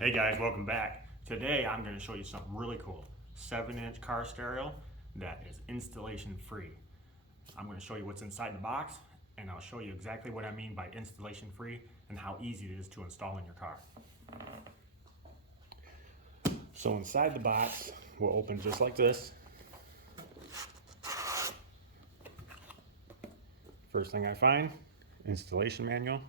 Hey guys, welcome back. Today I'm going to show you something really cool. 7-inch car stereo that is installation free. I'm going to show you what's inside the box, and I'll show you exactly what I mean by installation free and how easy it is to install in your car. So inside the box will open just like this. First thing I find, installation manual.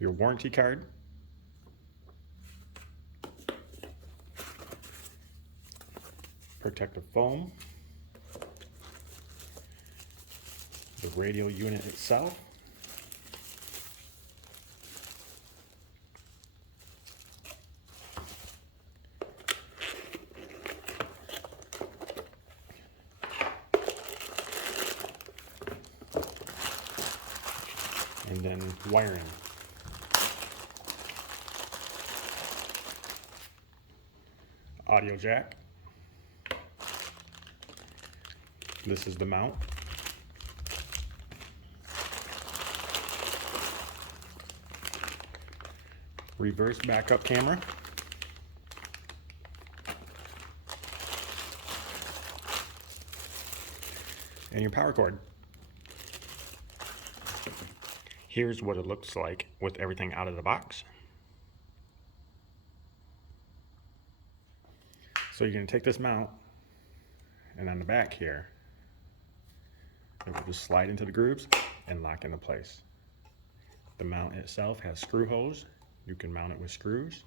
Your warranty card. Protective foam. The radio unit itself. And then wiring. Audio jack. This is the mount. Reverse backup camera. And your power cord. Here's what it looks like with everything out of the box. So you're going to take this mount, and on the back here, it will just slide into the grooves and lock into place. The mount itself has screw holes. You can mount it with screws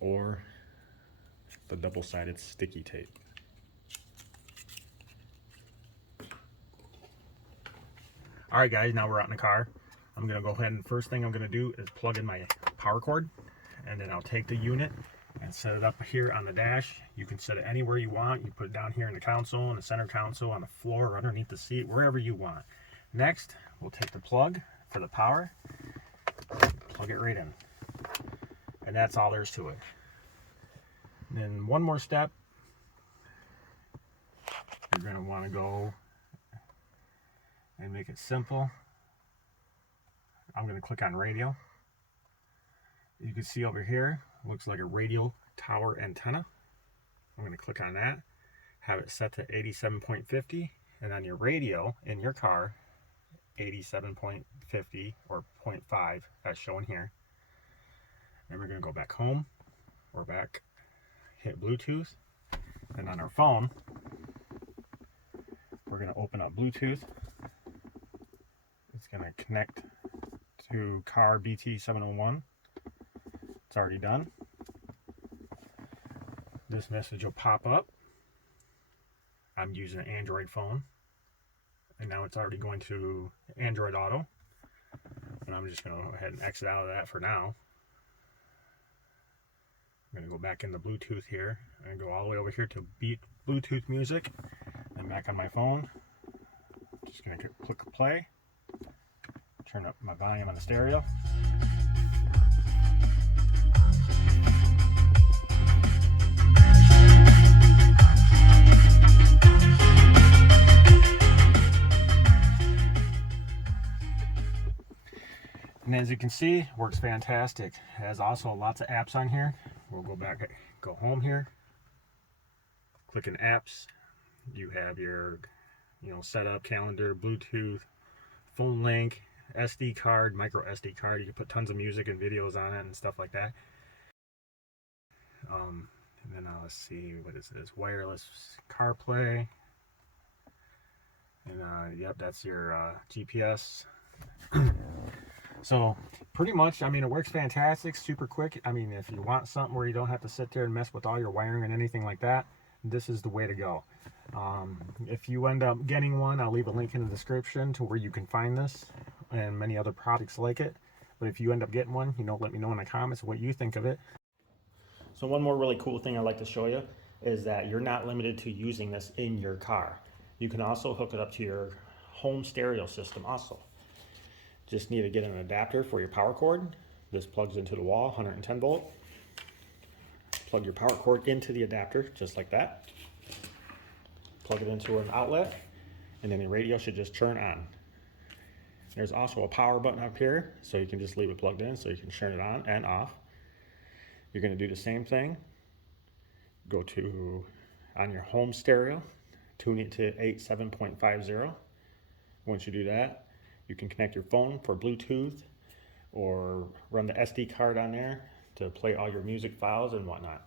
or the double-sided sticky tape. Alright guys, now we're out in the car. I'm going to go ahead and first thing I'm going to do is plug in my power cord, and then I'll take the unit and set it up here on the dash. You can set it anywhere you want. You put it down here in the console, in the center console, on the floor, or underneath the seat, wherever you want. Next, we'll take the plug for the power, plug it right in. And that's all there's to it. And then one more step, you're going to want to go and make it simple. I'm going to click on radio. You can see over here, looks like a radio tower antenna. I'm going to click on that, have it set to 87.50, and on your radio in your car, 87.50 or 0.5 as shown here. And we're going to go back home, or back, hit Bluetooth, and on our phone, we're going to open up Bluetooth. It's going to connect to car BT701. It's already done. This message will pop up. I'm using an Android phone, and now it's already going to Android Auto. And I'm just going to go ahead and exit out of that for now. I'm going to go back into Bluetooth here and go all the way over here to Bluetooth music and back on my phone. Just going to click play. Turn up my volume on the stereo. And as you can see, works fantastic. It has also lots of apps on here. We'll go back, go home here, click in apps. You have your, setup, calendar, Bluetooth, phone link, SD card, micro SD card. You can put tons of music and videos on it and stuff like that. And then let's see, what is this? Wireless CarPlay. And yep, that's your GPS. So pretty much, it works fantastic, super quick. If you want something where you don't have to sit there and mess with all your wiring and anything like that, this is the way to go. If you end up getting one, I'll leave a link in the description to where you can find this and many other products like it. But if you end up getting one, let me know in the comments what you think of it. So one more really cool thing I'd like to show you is that you're not limited to using this in your car. You can also hook it up to your home stereo system also. Just need to get an adapter for your power cord. This plugs into the wall, 110 volt. Plug your power cord into the adapter, just like that. Plug it into an outlet, and then the radio should just turn on. There's also a power button up here, so you can just leave it plugged in so you can turn it on and off. You're going to do the same thing. Go to, on your home stereo, tune it to 87.50. Once you do that, you can connect your phone for Bluetooth or run the SD card on there to play all your music files and whatnot.